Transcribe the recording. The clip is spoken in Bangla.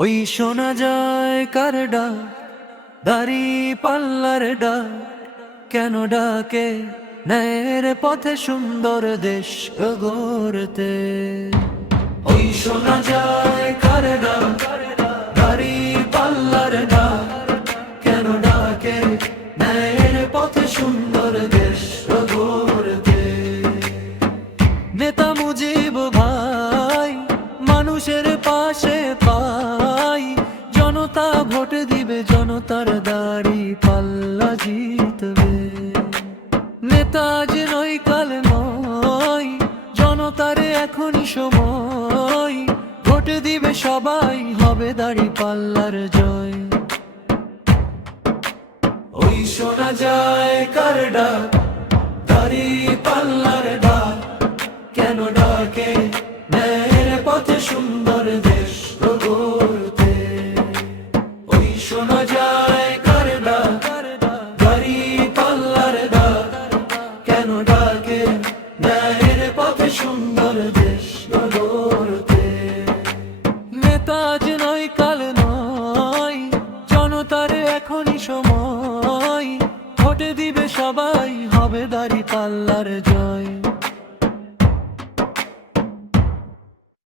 ওই শোনা যায় কার ডাক, দাড়ি পাল্লার ডাক, কেন ডাকে ন্যায়ের পথে সুন্দর দেশ গড়তে। ওই শোনা যায় কার ডাক, দাড়ি পাল্লার ডাক, কেন ডাকে ন্যায়ের পথে সুন্দর দেশ গড়তে। নেতা মুজিব ভাই মানুষের পাশে পাই, জনতা ভোট দিবে, জনতার দাড়ি পাল্লা জিতবে। নেতা যে নয় কাল নয়, জনতার এখনই সময়, ভোট দিবে সবাই, হবে দাড়ি পাল্লার জয়। ওই শোনা যায় কার ডাক, দাড়ি পাল্লার ডাক, কেন ডাকে ন্যায়ের পথে সুন্দর দেশ গড়তে। ওই শোনা যায় কার ডাক, দাড়ি পাল্লার ডাক, কেন ডাকে ন্যায়ের পথে সুন্দর দেশ গড়তে। নেতা যে নয় কাল নয়, জনতার এখনই সময়, ভোট দিবে সবাই, হবে দাড়ি পাল্লার জয়।